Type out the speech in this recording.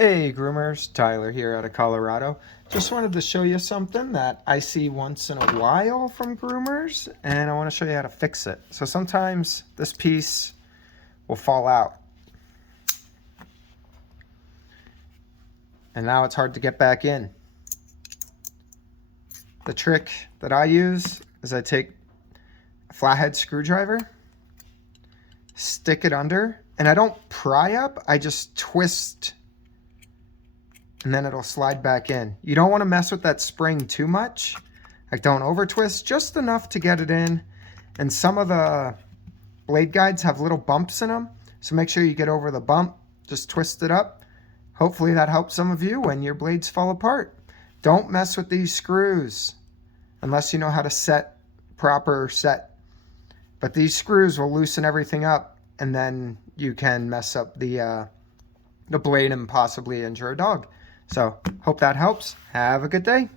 Hey groomers, Tyler here out of Colorado. Just wanted to show you something that I see once in a while from groomers, and I want to show you how to fix it. So sometimes this piece will fall out, and now it's hard to get back in. The trick that I use is I take a flathead screwdriver, stick it under, and I don't pry up, I just twist, and then it'll slide back in. You don't want to mess with that spring too much. Like, don't over twist, just enough to get it in. And some of the blade guides have little bumps in them, so make sure you get over the bump. Just twist it up. Hopefully that helps some of you when your blades fall apart. Don't mess with these screws unless you know how to set proper set. But these screws will loosen everything up, and then you can mess up the blade and possibly injure a dog. So, hope that helps. Have a good day.